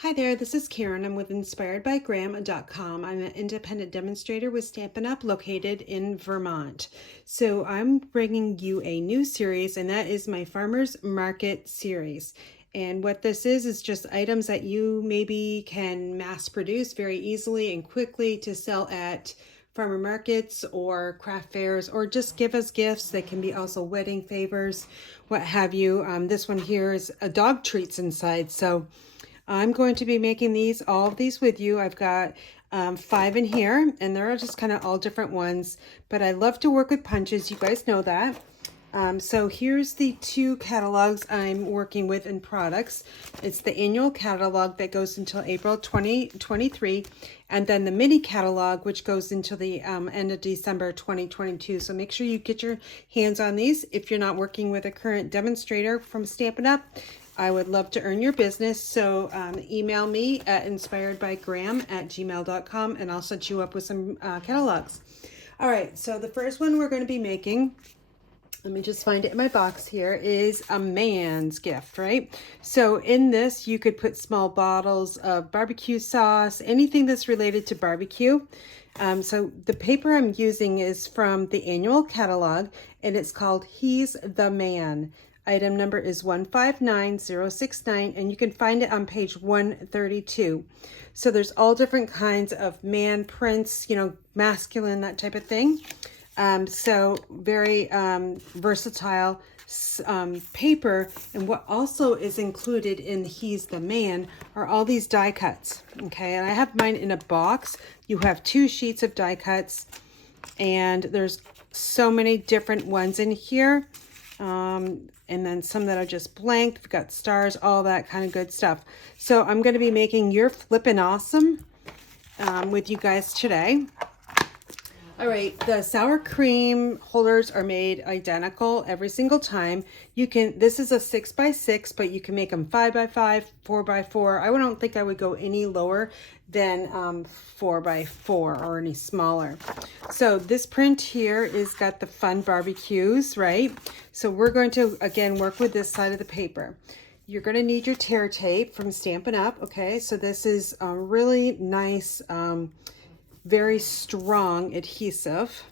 Hi there, this is Karen. I'm with inspiredbygram.com. I'm an independent demonstrator with Stampin' Up located in Vermont. So I'm bringing you a new series, and that is my Farmers Market series. And what this is just items that you maybe can mass produce very easily and quickly to sell at farmer markets or craft fairs, or just give as gifts. They can be also wedding favors, what have you. This one here is a dog treats inside. So I'm going to be making all of these with you. I've got 5 in here, and they're just kind of all different ones, but I love to work with punches. You guys know that. So here's the 2 catalogs I'm working with in products. It's the annual catalog that goes until April 2023, and then the mini catalog, which goes until the end of December 2022. So make sure you get your hands on these. If you're not working with a current demonstrator from Stampin' Up, I would love to earn your business. So email me at inspiredbygram@gmail.com, and I'll set you up with some catalogs. All right, so the first one we're going to be making, let me just find it in my box here, is a man's gift, right? So in this, you could put small bottles of barbecue sauce, anything that's related to barbecue. So the paper I'm using is from the annual catalog, and it's called Hes the Man. Item number is 159069, and you can find it on page 132. So there's all different kinds of man prints, masculine, that type of thing. So very versatile paper. And what also is included in Hes the Man are all these die cuts. Okay, and I have mine in a box. You have 2 sheets of die cuts, and there's so many different ones in here. And then some that are just blank. We've got stars, all that kind of good stuff. So I'm going to be making Your Flippin' Awesome with you guys today. All right, the sour cream holders are made identical every single time. This is a 6x6, but you can make them 5x5, 4x4. I don't think I would go any lower than 4x4 or any smaller. So this print here is got the fun barbecues, right? So we're going to, again, work with this side of the paper. You're going to need your tear tape from Stampin' Up, okay? So this is a really nice, very strong adhesive.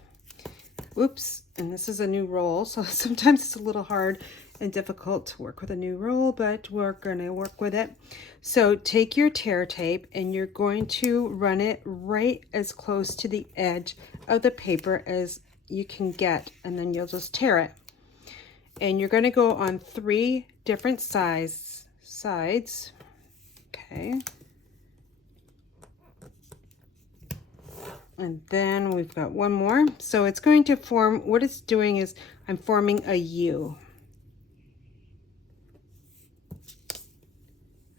Oops, and this is a new roll, so sometimes it's a little hard and difficult to work with a new roll, but we're going to work with it. So take your tear tape, and you're going to run it right as close to the edge of the paper as you can get, and then you'll just tear it. And you're going to go on 3 different sides. Okay. And then we've got one more. So it's going to form, what it's doing is I'm forming a U.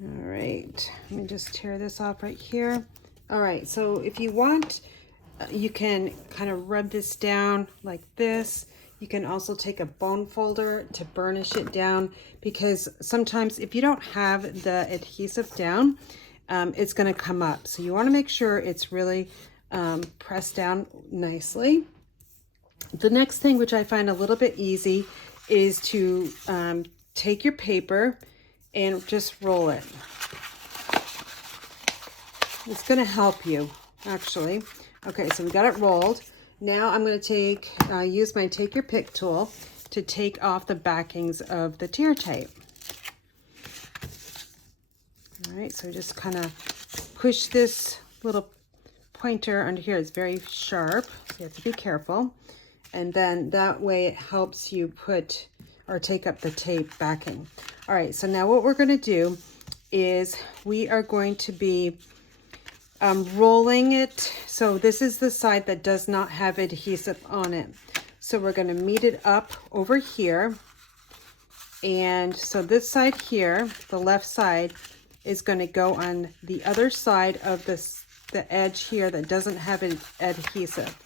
All right, let me just tear this off right here. All right, so if you want, you can kind of rub this down like this. You can also take a bone folder to burnish it down, because sometimes if you don't have the adhesive down, it's going to come up. So you want to make sure it's really press down nicely. The next thing, which I find a little bit easy, is to take your paper and just roll it. It's going to help you, actually. Okay, so we got it rolled. Now I'm going to use my Take Your Pick tool to take off the backings of the tear tape. All right, so just kind of push this little pointer under here. It's very sharp, so you have to be careful. And then that way it helps you put or take up the tape backing. All right, so now what we're going to do is we are going to be rolling it. So this is the side that does not have adhesive on it. So we're going to meet it up over here. And so this side here, the left side, is going to go on the other side of the edge here that doesn't have an adhesive.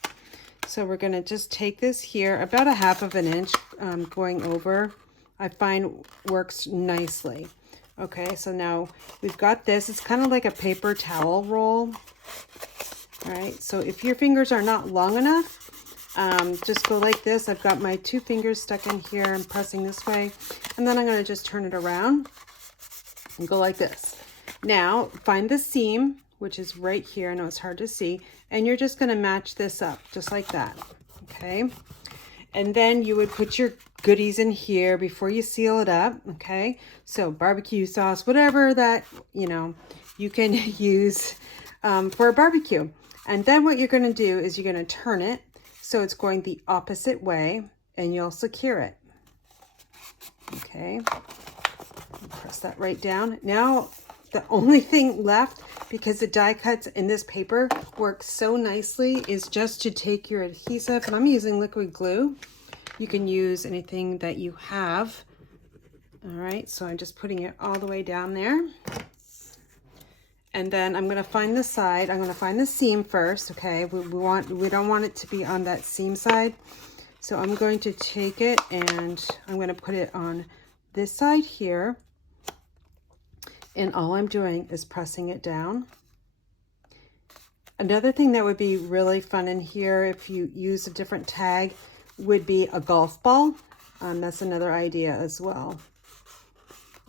So we're going to just take this here, about a 1/2 inch going over, I find works nicely. Okay, so now we've got this. It's kind of like a paper towel roll. All right, so if your fingers are not long enough, just go like this. I've got my 2 fingers stuck in here. I'm pressing this way, and then I'm going to just turn it around and go like this. Now find the seam, which is right here. I know it's hard to see, and you're just going to match this up just like that. Okay. And then you would put your goodies in here before you seal it up. Okay. So barbecue sauce, whatever that, you know, you can use for a barbecue. And then what you're going to do is you're going to turn it so it's going the opposite way, and you'll secure it. Okay. Press that right down. Now, the only thing left, because the die cuts in this paper work so nicely, is just to take your adhesive, and I'm using liquid glue. You can use anything that you have. All right, so I'm just putting it all the way down there. And then I'm going to find the side. I'm going to find the seam first, okay? We don't want it to be on that seam side. So I'm going to take it and I'm going to put it on this side here. And all I'm doing is pressing it down. Another thing that would be really fun in here, if you use a different tag, would be a golf ball. That's another idea as well.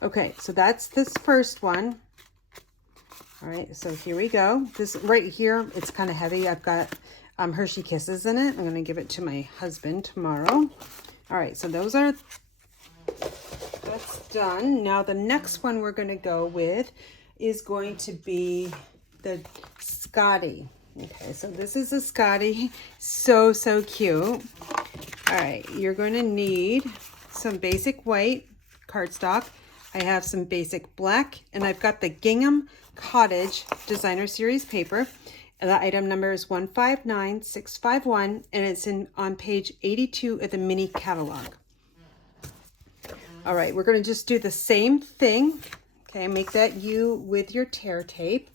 Okay, so that's this first one. All right, so here we go. This right here, it's kind of heavy. I've got Hershey Kisses in it. I'm going to give it to my husband tomorrow. All right, so that's done. Now the next one we're going to go with is going to be the Scotty. Okay, so this is a Scotty. So cute. All right, you're going to need some basic white cardstock. I have some basic black, and I've got the Gingham Cottage Designer Series paper. The item number is 159651, and it's on page 82 of the mini catalog. All right, we're going to just do the same thing. Okay, make that U with your tear tape.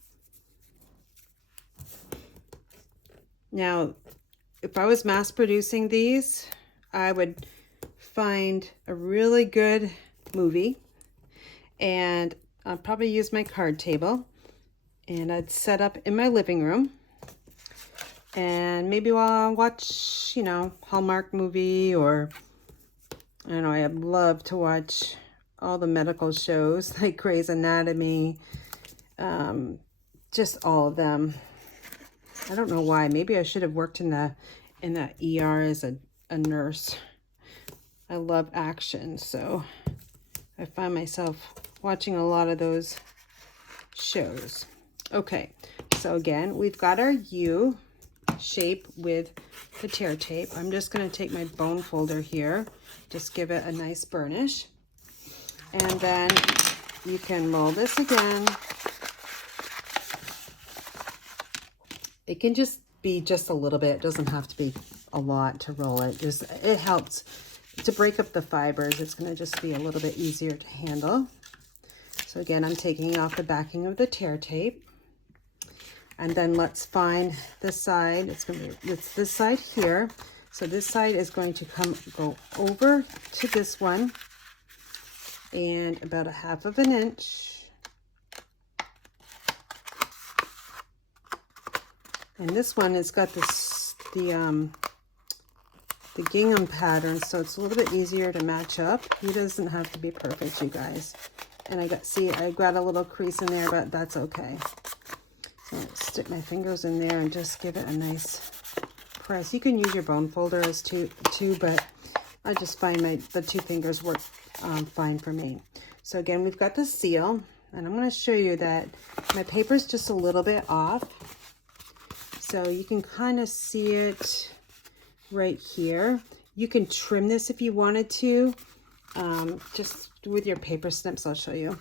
Now, if I was mass producing these, I would find a really good movie, and I'd probably use my card table, and I'd set up in my living room, and maybe while I watch, you know, Hallmark movie, or I don't know, I love to watch all the medical shows like Grey's Anatomy, just all of them. I don't know why. Maybe I should have worked in the ER as a nurse. I love action, so I find myself watching a lot of those shows. Okay, so again, we've got our U shape with the tear tape. I'm just going to take my bone folder here, just give it a nice burnish, and then you can roll this again. It can just be just a little bit. It doesn't have to be a lot to roll it. It helps to break up the fibers. It's going to just be a little bit easier to handle. So again, I'm taking off the backing of the tear tape. And then let's find this side. It's this side here. So this side is going to go over to this one, and about 1/2 inch. And this one has got the gingham pattern, so it's a little bit easier to match up. It doesn't have to be perfect, you guys. And I got a little crease in there, but that's okay. So I'll stick my fingers in there and just give it a nice press. You can use your bone folder as too, but I just find the 2 fingers work fine for me. So again, we've got the seal, and I'm going to show you that my paper is just a little bit off. So you can kind of see it right here. You can trim this if you wanted to, just with your paper snips. I'll show you.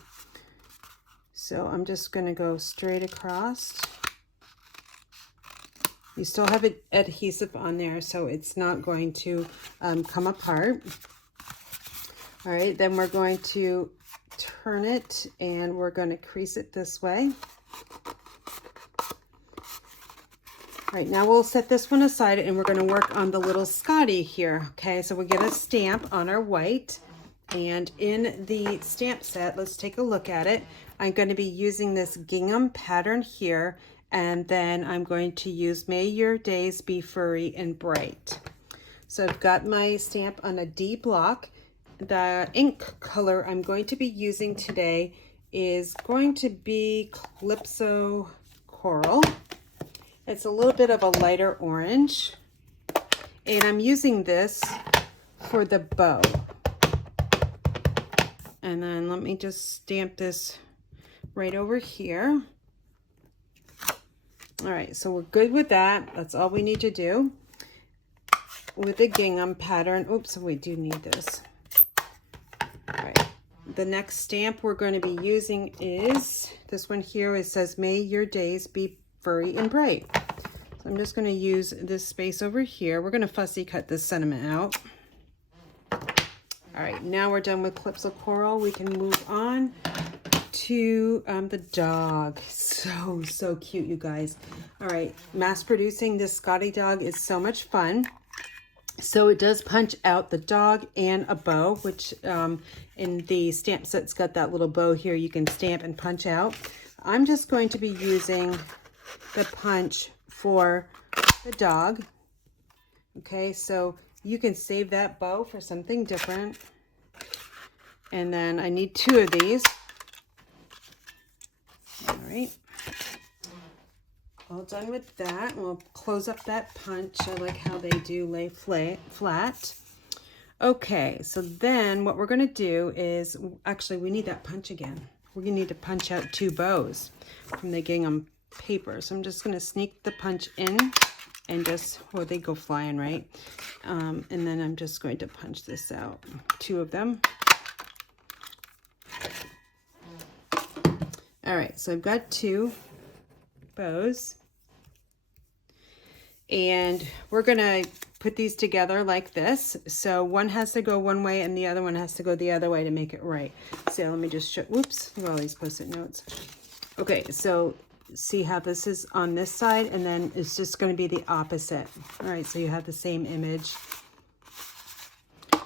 So I'm just going to go straight across. You still have adhesive on there, so it's not going to come apart. All right, then we're going to turn it, and we're going to crease it this way. All right, now we'll set this one aside, and we're going to work on the little Scotty here. Okay, so we get a stamp on our white, and in the stamp set, let's take a look at it. I'm going to be using this gingham pattern here, and then I'm going to use May Your Days Be Furry and Bright. So I've got my stamp on a D block. The ink color I'm going to be using today is going to be Calypso Coral. It's a little bit of a lighter orange. And I'm using this for the bow. And then let me just stamp this right over here. All right, so we're good with that. That's all we need to do with the gingham pattern. Oops, we do need this. All right, the next stamp we're going to be using is this one here. It says, "May your days be furry and bright." So I'm just going to use this space over here. We're going to fussy cut this sentiment out. All right, now we're done with Calypso Coral. We can move on to the dog. So cute, you guys. All right, mass producing this Scotty dog is so much fun. So it does punch out the dog and a bow, which in the stamp set's got that little bow here you can stamp and punch out. I'm just going to be using the punch for the dog. Okay, so you can save that bow for something different. And then I need 2 of these. All right. All done with that. We'll close up that punch. I like how they do lay flat. Okay, so then what we're going to do is, actually we need that punch again. We're going to need to punch out 2 bows from the gingham paper. So I'm just going to sneak the punch in and just, well, they go flying, right? And then I'm just going to punch this out, 2 of them. All right, so I've got 2 bows. And we're gonna put these together like this. So one has to go one way and the other one has to go the other way to make it right. So let me just show, whoops, look at all these post-it notes. Okay, so see how this is on this side, and then it's just going to be the opposite. All right, so you have the same image. All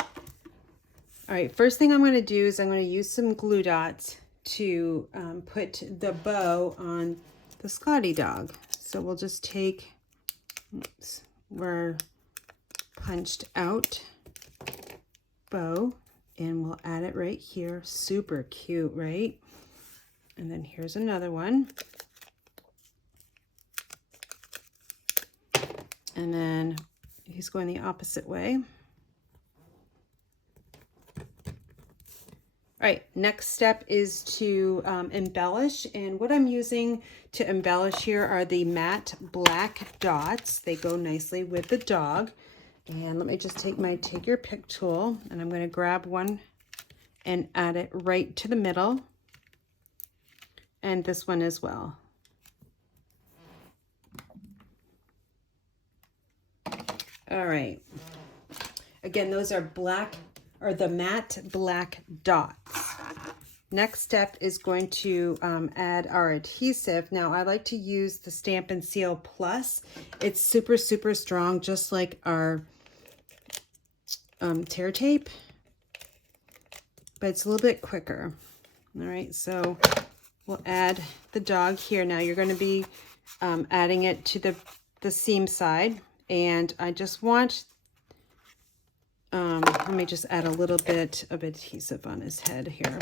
right, first thing I'm going to do is I'm going to use some glue dots to put the bow on the Scotty dog. So we'll just take, oops, we're punched out bow, and we'll add it right here. Super cute, right? And then here's another one. And then he's going the opposite way. All right, next step is to embellish. And what I'm using to embellish here are the matte black dots. They go nicely with the dog. And let me just take my Take Your Pick tool, and I'm going to grab one and add it right to the middle. And this one as well. All right. Again, those are black, or the matte black dots. Next step is going to add our adhesive. Now, I like to use the Stampin' Seal Plus. It's super, super strong, just like our tear tape, but it's a little bit quicker. All right, so we'll add the dog here. Now, you're going to be adding it to the seam side. And I just want, let me just add a little bit of adhesive on his head here.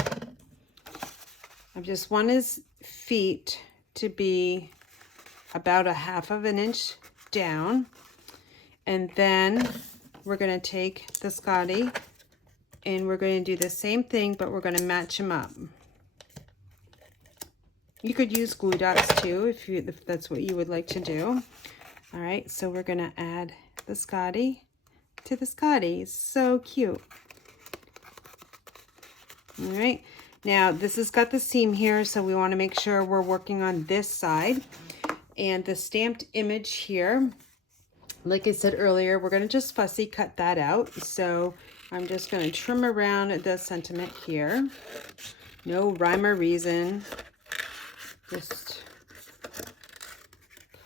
I just want his feet to be about 1/2 inch down. And then we're going to take the Scotty and we're going to do the same thing, but we're going to match him up. You could use glue dots too, if that's what you would like to do. All right, so we're going to add the Scotty to the Scotty. It's so cute. All right, now this has got the seam here, so we want to make sure we're working on this side. And the stamped image here, like I said earlier, we're going to just fussy cut that out. So I'm just going to trim around the sentiment here. No rhyme or reason. Just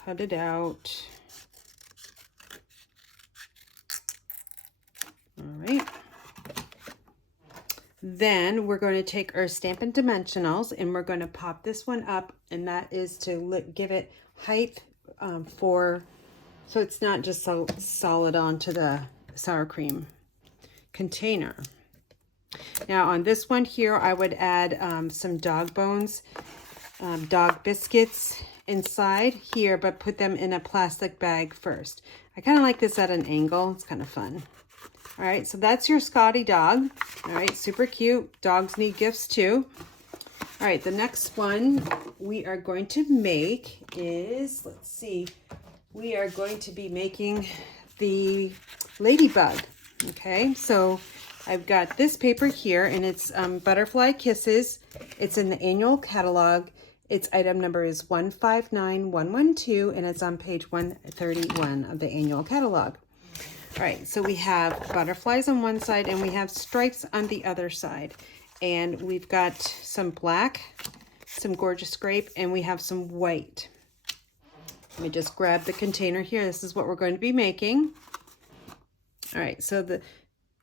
cut it out. All right. Then we're going to take our Stampin' Dimensionals and we're going to pop this one up, and that is to give it height so it's not just so solid onto the sour cream container. Now on this one here, I would add some dog bones, dog biscuits inside here, but put them in a plastic bag first. I kind of like this at an angle. It's kind of fun. All right, so that's your Scotty dog. All right, super cute. Dogs need gifts too. All right, the next one we are going to make is, let's see, we are going to be making the Ladybug. Okay, so I've got this paper here, and it's Butterfly Kisses. It's in the annual catalog. Its item number is 159112, and it's on page 131 of the annual catalog. All right, so we have butterflies on one side, and we have stripes on the other side. And we've got some black, some gorgeous grape, and we have some white. Let me just grab the container here. This is what we're going to be making. All right, so the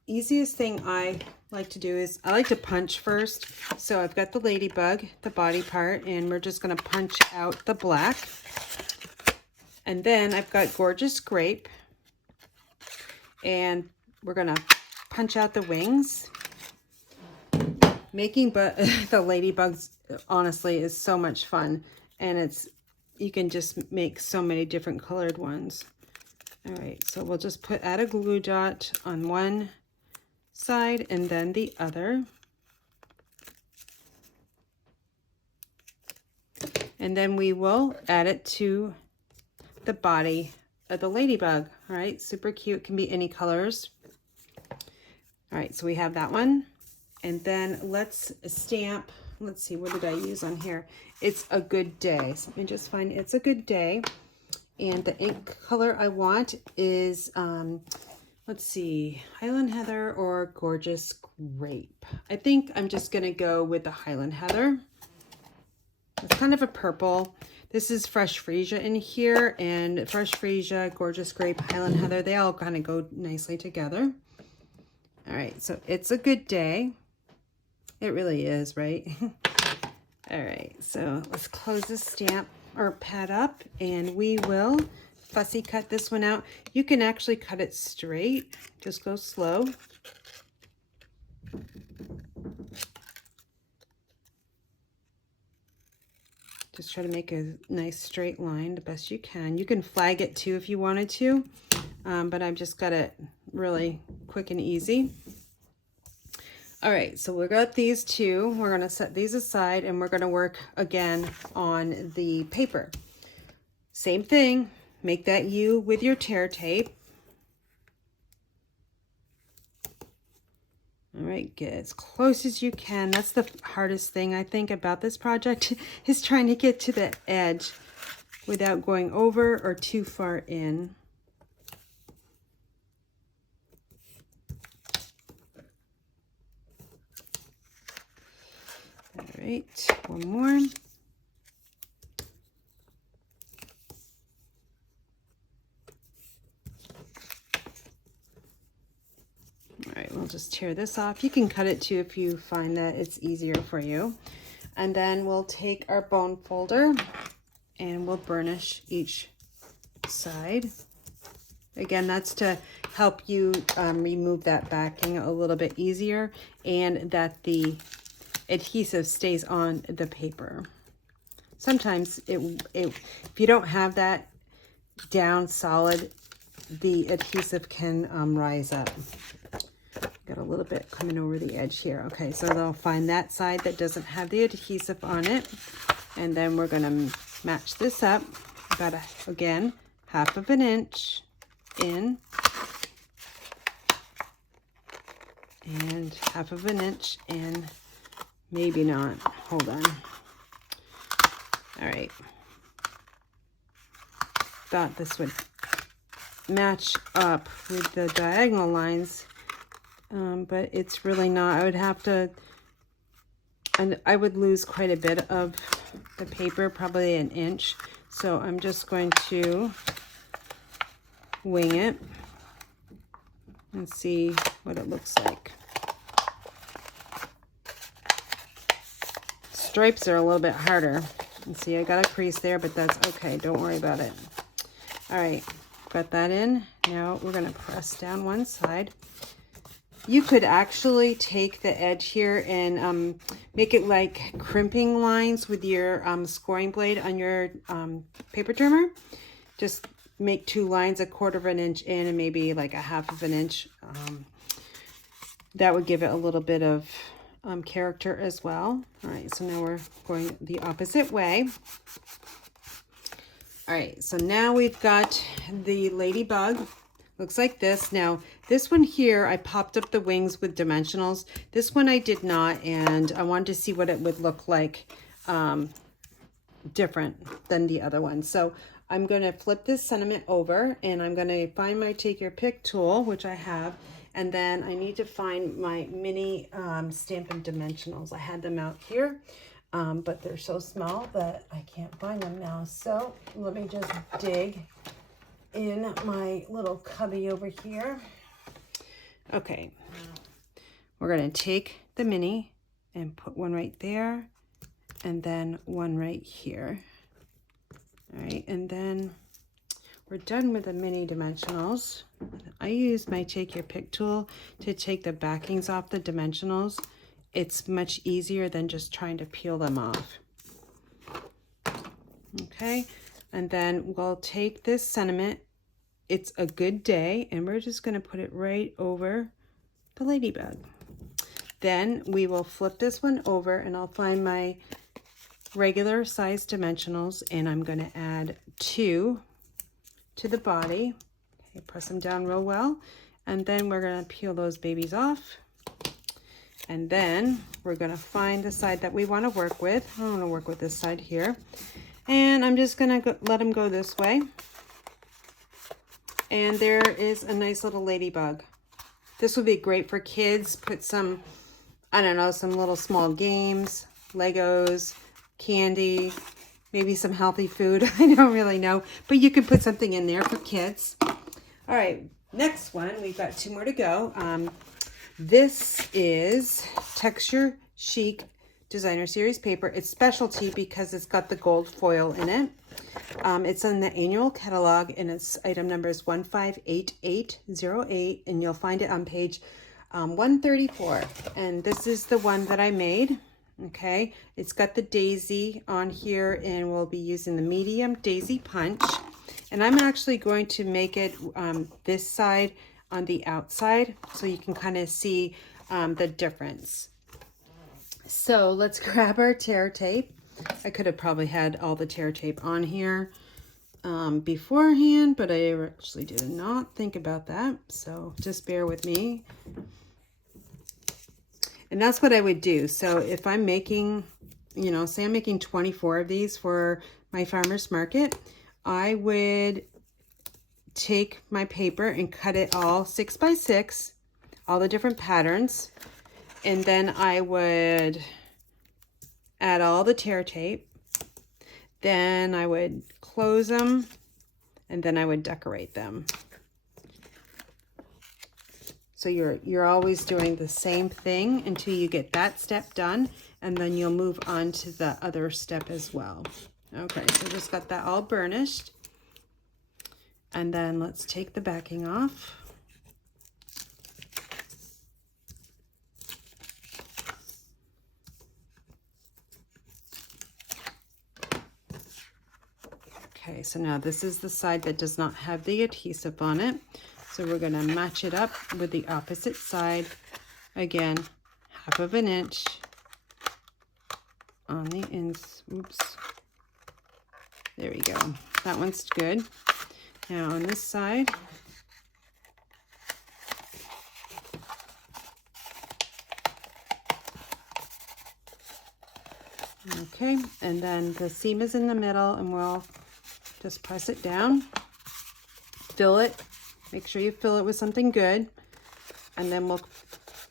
easiest thing I like to do is I like to punch first. So I've got the Ladybug, the body part, and we're just going to punch out the black. And then I've got gorgeous grape, and we're going to punch out the wings. Making the Ladybugs, honestly, is so much fun, and you can just make so many different colored ones. All right, so we'll just add a glue dot on one side and then the other. And then we will add it to the body of the Ladybug. All right, super cute, can be any colors. All right, so we have that one. And then let's stamp, let's see, what did I use on here? It's a good day. So let me just find It's a Good Day. And the ink color I want is, let's see, Highland Heather or Gorgeous Grape. I think I'm just going to go with the Highland Heather. It's kind of a purple. This is Fresh Freesia in here, and Fresh Freesia, Gorgeous Grape, Highland Heather, they all kind of go nicely together. All right, so It's a Good Day. It really is, right? All right, so let's close this stamp or pad up, and we will fussy cut this one out. You can actually cut it straight. Just go slow. Just try to make a nice straight line the best you can. You can flag it too if you wanted to, but I've just got it really quick and easy. All right, so we've got these two. We're going to set these aside, and we're going to work again on the paper. Same thing, make that U with your tear tape. All right, get as close as you can. That's the hardest thing I think about this project is trying to get to the edge without going over or too far in. All right, one more. All right, we'll just tear this off. You can cut it too if you find that it's easier for you. And then we'll take our bone folder and we'll burnish each side. Again, that's to help you remove that backing a little bit easier, and that the adhesive stays on the paper. Sometimes if you don't have that down solid, the adhesive can rise up. Got a little bit coming over the edge here. Okay, so they'll find that side that doesn't have the adhesive on it, and then we're going to match this up about again 1/2 inch in and 1/2 inch in. Maybe not. Hold on. All right. Thought this would match up with the diagonal lines, but it's really not. I would have to, and I would lose quite a bit of the paper, probably 1 inch. So I'm just going to wing it and see what it looks like. Stripes are a little bit harder. And see, I got a crease there, but that's okay. Don't worry about it. All right, got that in. Now we're going to press down one side. you could actually take the edge here and make it like crimping lines with your scoring blade on your paper trimmer. Just make 2 lines 1/4 of an inch in and maybe like 1/2 of an inch. That would give it a little bit of character as well. All right, so now we're going the opposite way. All right, so now we've got the Ladybug. Looks like this. Now, this one here, I popped up the wings with dimensionals. This one I did not, and I wanted to see what it would look like different than the other one. So I'm going to flip this sentiment over, and I'm going to find my Take Your Pick tool, which I have, and then I need to find my mini Stampin' Dimensionals. I had them out here, but they're so small that I can't find them now. So let me just dig in my little cubby over here. Okay, we're going to take the mini and put one right there, and then one right here. All right, and then we're done with the mini dimensionals. I use my Take Your Pick tool to take the backings off the dimensionals. It's much easier than just trying to peel them off. Okay, and then we'll take this sentiment, It's a Good Day, and we're just going to put it right over the Ladybug. Then we will flip this one over, and I'll find my regular size dimensionals, and I'm going to add 2 to the body. Okay, press them down real well, and then we're going to peel those babies off. And then we're going to find the side that we want to work with. I want to work with this side here, and I'm just going to let them go this way. And there is a nice little Ladybug. This would be great for kids. Put some, I don't know, some little small games, Legos, candy, maybe some healthy food. I don't really know, but you can put something in there for kids. All right, next one, we've got 2 more to go. This is Texture Chic Designer Series paper. It's specialty because it's got the gold foil in it. It's in the annual catalog, and its item number is 158808, and you'll find it on page 134. And this is the one that I made. Okay, it's got the daisy on here, and we'll be using the medium daisy punch. And I'm actually going to make it this side on the outside, so you can kind of see the difference. So let's grab our tear tape. I could have probably had all the tear tape on here beforehand, but I actually did not think about that, so just bear with me. And that's what I would do. So if I'm making, you know, say I'm making 24 of these for my farmer's market, I would take my paper and cut it all 6 by 6, all the different patterns, and then I would add all the tear tape. Then I would close them, and then I would decorate them. So you're always doing the same thing until you get that step done, and then you'll move on to the other step as well. Okay, so just got that all burnished. And then let's take the backing off. Okay, so now this is the side that does not have the adhesive on it. So we're going to match it up with the opposite side. Again, 1/2 of an inch on the ends. Oops. There we go. That one's good. Now on this side, okay, and then the seam is in the middle, and we'll just press it down, fill it. Make sure you fill it with something good, and then we'll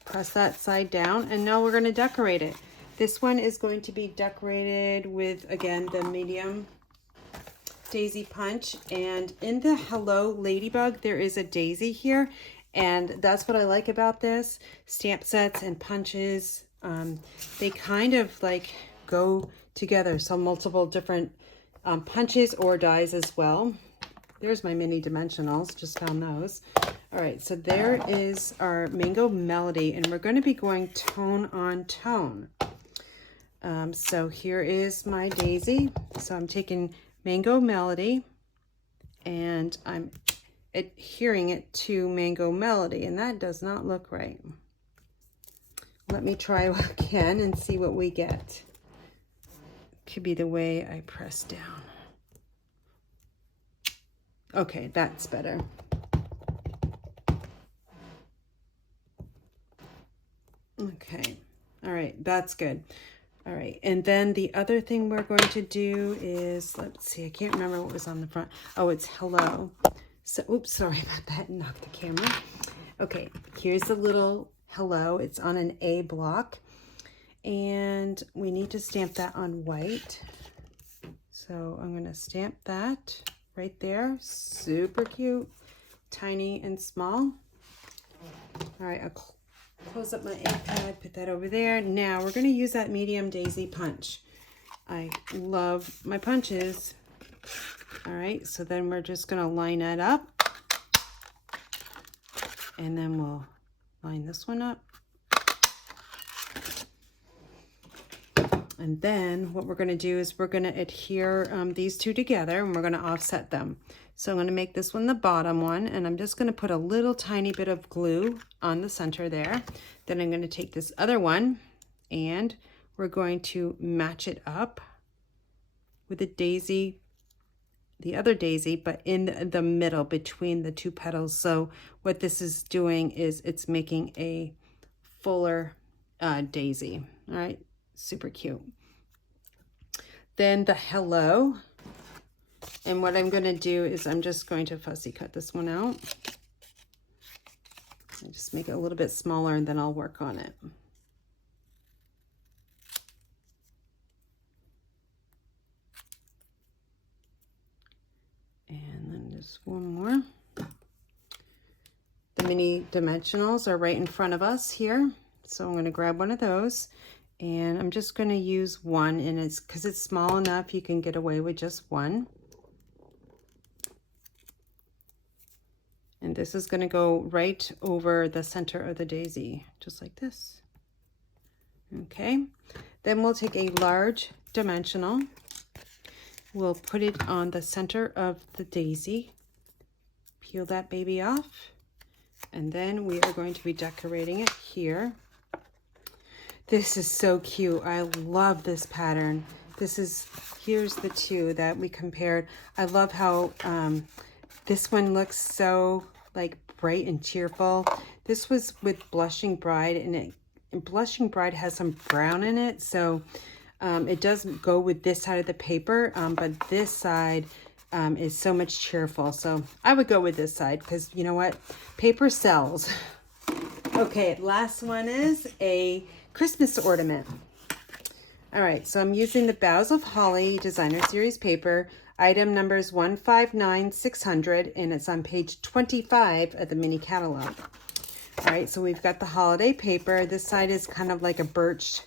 press that side down, and now we're going to decorate it. This one is going to be decorated with, again, the medium daisy punch, and in the Hello Ladybug there is a daisy here, and that's what I like about this. Stamp sets and punches, they kind of like go together, so multiple different punches or dies as well. There's my mini dimensionals, just found those. All right, so there is our Mango Melody, and we're going to be going tone on tone. So here is my daisy. So I'm taking Mango Melody and I'm adhering it to Mango Melody, and that does not look right. Let me try again and see what we get. Could be the way I press down. Okay, that's better. Okay, all right, that's good. All right, and then the other thing we're going to do is, let's see, I can't remember what was on the front. Oh, it's hello. So, oops, sorry about that, knocked the camera. Okay, here's the little hello. It's on an A block, and we need to stamp that on white. So I'm gonna stamp that right there. Super cute, tiny and small. All right, I'll close up my ink pad, put that over there. Now we're gonna use that medium daisy punch. I love my punches. All right, so then we're just gonna line that up, and then we'll line this one up. And then what we're going to do is we're going to adhere these two together, and we're going to offset them. So I'm going to make this one the bottom one, and I'm just going to put a little tiny bit of glue on the center there. Then I'm going to take this other one, and we're going to match it up with a daisy, the other daisy, but in the middle between the two petals. So what this is doing is it's making a fuller daisy. All right. Super cute. Then the hello, and what I'm going to do is I'm just going to fussy cut this one out. I just make it a little bit smaller, and then I'll work on it. And then just one more. The mini dimensionals are right in front of us here, so I'm going to grab one of those. And I'm just going to use one, and it's because it's small enough you can get away with just one. And this is going to go right over the center of the daisy, just like this. Okay, then we'll take a large dimensional. We'll put it on the center of the daisy, peel that baby off, and then we are going to be decorating it here. This is so cute. I love this pattern. Here's the two that we compared. I love how this one looks so like bright and cheerful. This was with Blushing Bride, and Blushing Bride has some brown in it, so it does go with this side of the paper, but this side is so much cheerful. So I would go with this side because you know what? Paper sells. Okay, last one is a Christmas ornament. All right, so I'm using the Boughs of Holly Designer Series paper. Item numbers 159600, and it's on page 25 of the mini catalog. All right, so we've got the holiday paper. This side is kind of like a birch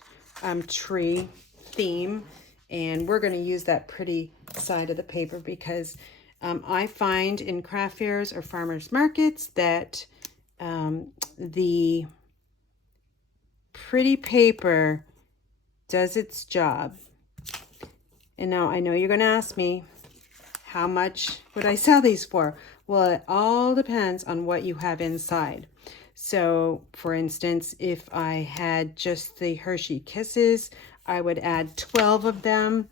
tree theme, and we're going to use that pretty side of the paper because I find in craft fairs or farmers markets that the pretty paper does its job. And now I know you're going to ask me, how much would I sell these for? Well, it all depends on what you have inside. So for instance, if I had just the Hershey Kisses, I would add 12 of them.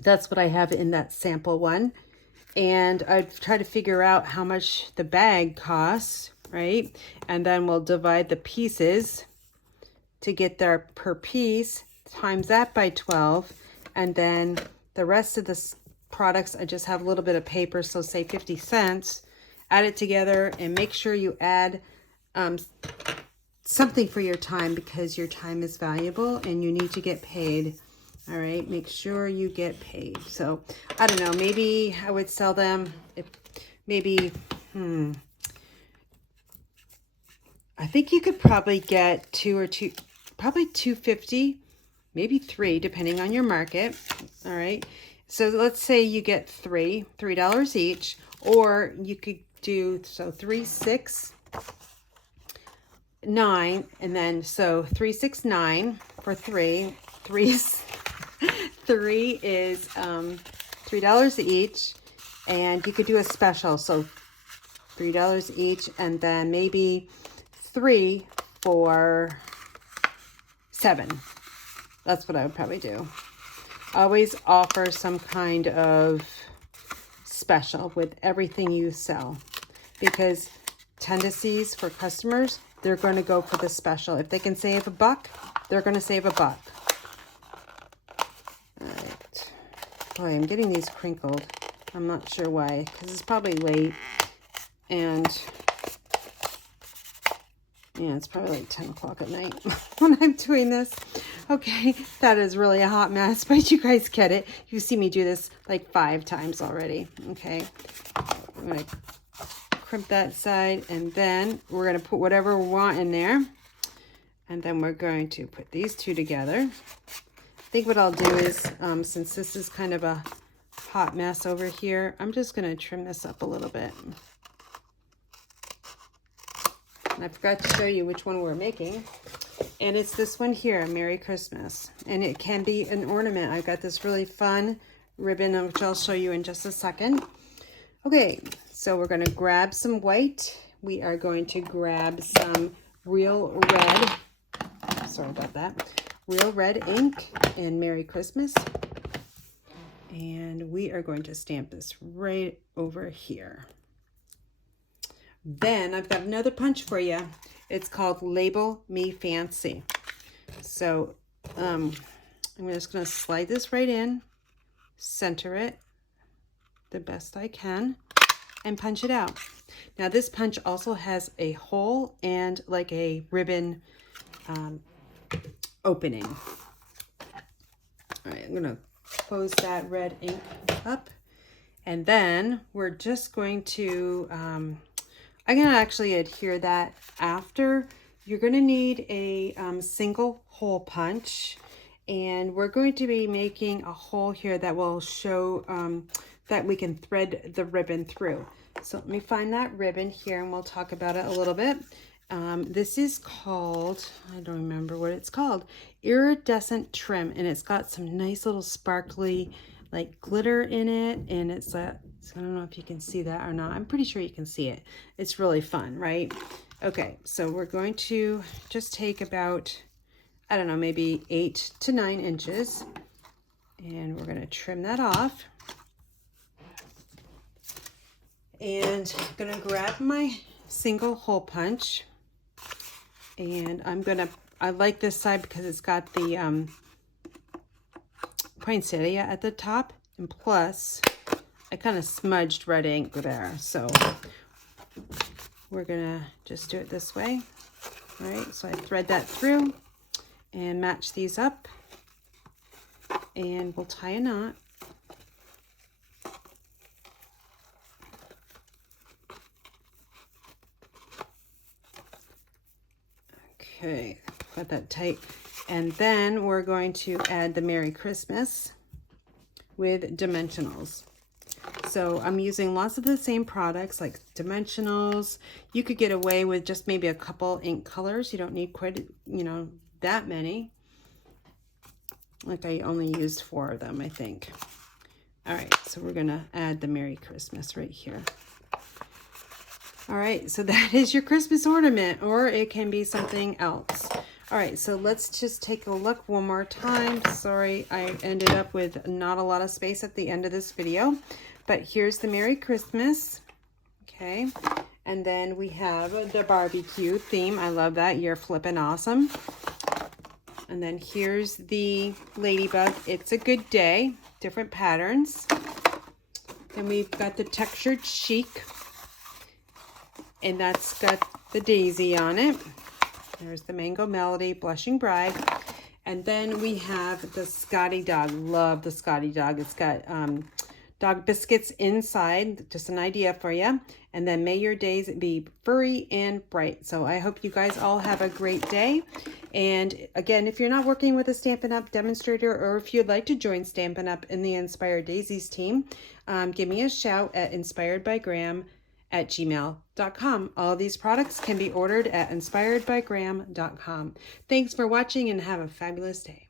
That's what I have in that sample one. And I'd try to figure out how much the bag costs, right? And then we'll divide the pieces to get there per piece, times that by 12, and then the rest of the products, I just have a little bit of paper, so say 50 cents, add it together, and make sure you add something for your time, because your time is valuable and you need to get paid. All right, make sure you get paid. So I don't know, maybe I would sell them if maybe, I think you could probably get probably $2.50, maybe $3, depending on your market. All right. So let's say you get $3 each, or you could do, so 3, 6, 9, and then so 3, 6, 9 for 3. 3 is $3 each, and you could do a special, so $3 each, and then maybe 3 for 7. That's what I would probably do. Always offer some kind of special with everything you sell, because tendencies for customers, they're going to go for the special. If they can save $1, they're going to save $1. All right. Boy, I'm getting these crinkled. I'm not sure why, because it's probably late, and yeah, it's probably like 10 o'clock at night when I'm doing this. Okay, that is really a hot mess, but you guys get it. You see me do this like 5 times already. Okay, I'm going to crimp that side, and then we're going to put whatever we want in there. And then we're going to put these two together. I think what I'll do is, since this is kind of a hot mess over here, I'm just going to trim this up a little bit. And I forgot to show you which one we're making. And it's this one here, Merry Christmas. And it can be an ornament. I've got this really fun ribbon, which I'll show you in just a second. Okay, so we're going to grab some white. We are going to grab some real red. Sorry about that. Real red ink and Merry Christmas. And we are going to stamp this right over here. Then I've got another punch for you. It's called Label Me Fancy. So I'm just going to slide this right in, center it the best I can, and punch it out. Now this punch also has a hole and like a ribbon opening. All right, I'm going to close that red ink up, and then we're just going to I'm going to actually adhere that after. You're going to need a single hole punch, and we're going to be making a hole here that will show that we can thread the ribbon through. So let me find that ribbon here, and we'll talk about it a little bit. This is called, I don't remember what it's called, Iridescent Trim, and it's got some nice little sparkly like glitter in it, and it's a, I don't know if you can see that or not. I'm pretty sure you can see it. It's really fun, right? Okay, so we're going to just take about, I don't know, maybe 8 to 9 inches, and we're going to trim that off. And I'm going to grab my single hole punch, and I like this side because it's got the poinsettia at the top, and plus I kind of smudged red ink there, so we're gonna just do it this way. All right, so I thread that through and match these up, and we'll tie a knot. Okay, got that tight. And then we're going to add the Merry Christmas with dimensionals. So I'm using lots of the same products like dimensionals. You could get away with just maybe a couple ink colors. You don't need quite, that many. Like I only used 4 of them, I think. All right, so we're gonna add the Merry Christmas right here. All right, so that is your Christmas ornament, or it can be something else. All right, so let's just take a look one more time. Sorry, I ended up with not a lot of space at the end of this video, but here's the Merry Christmas, okay? And then we have the barbecue theme. I love that. You're flipping awesome. And then here's the Ladybug. It's a good day. Different patterns. Then we've got the textured chic, and that's got the daisy on it. There's the Mango Melody, Blushing Bride. And then we have the Scotty dog. Love the Scotty dog. It's got dog biscuits inside, just an idea for you. And then may your days be furry and bright. So I hope you guys all have a great day. And again, if you're not working with a Stampin' Up! Demonstrator, or if you'd like to join Stampin' Up! In the Inspired Daisies team, give me a shout at inspiredbygram@gmail.com. All these products can be ordered at inspiredbygram.com. Thanks for watching and have a fabulous day.